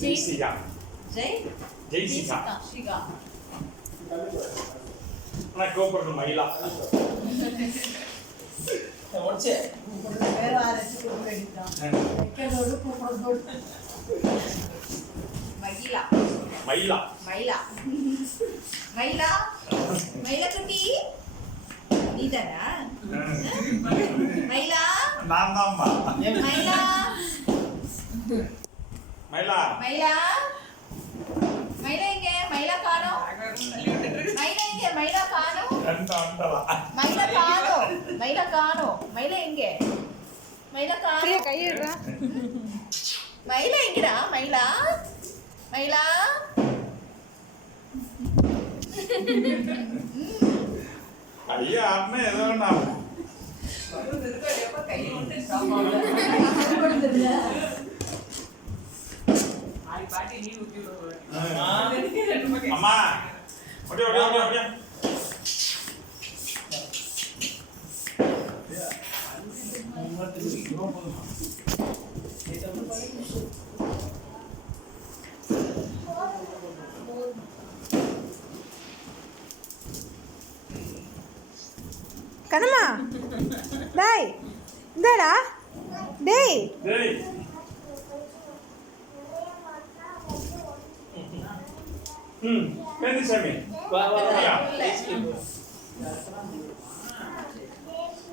ஜெய்சிகா ஜெய் ஜெய்சிகா ஷிகா. நான் கூப்பிடுறது மயிலா முடிச்சு வேற ஆரச்சு கூப்பிடுறான். எக்கடோடு கூப்பிடுறதோடு மகிலா மயிலா மயிலா மயிலா மயிலா குட்டி நீதானா மயிலா நான் தான்மா மயிலா மயிலா மயிலா மயிலா எங்க மயிலா காணோம். மயிலா எங்க மயிலா காணோம். மயிலா காணோம் மயிலா காணோம். மயிலா எங்க மயிலா காணோம். கையிடுறா மயிலா எங்கடா மயிலா மயிலா ஐயா ஆட்னா ஏதோ நான் அம்மா ஓடியா ஓடியா ஓடியா ஓடியா கண்ணம்மா டேய் இந்தாடா டேய் டேய் பேந்தி சாமி வா வா ஐயா வா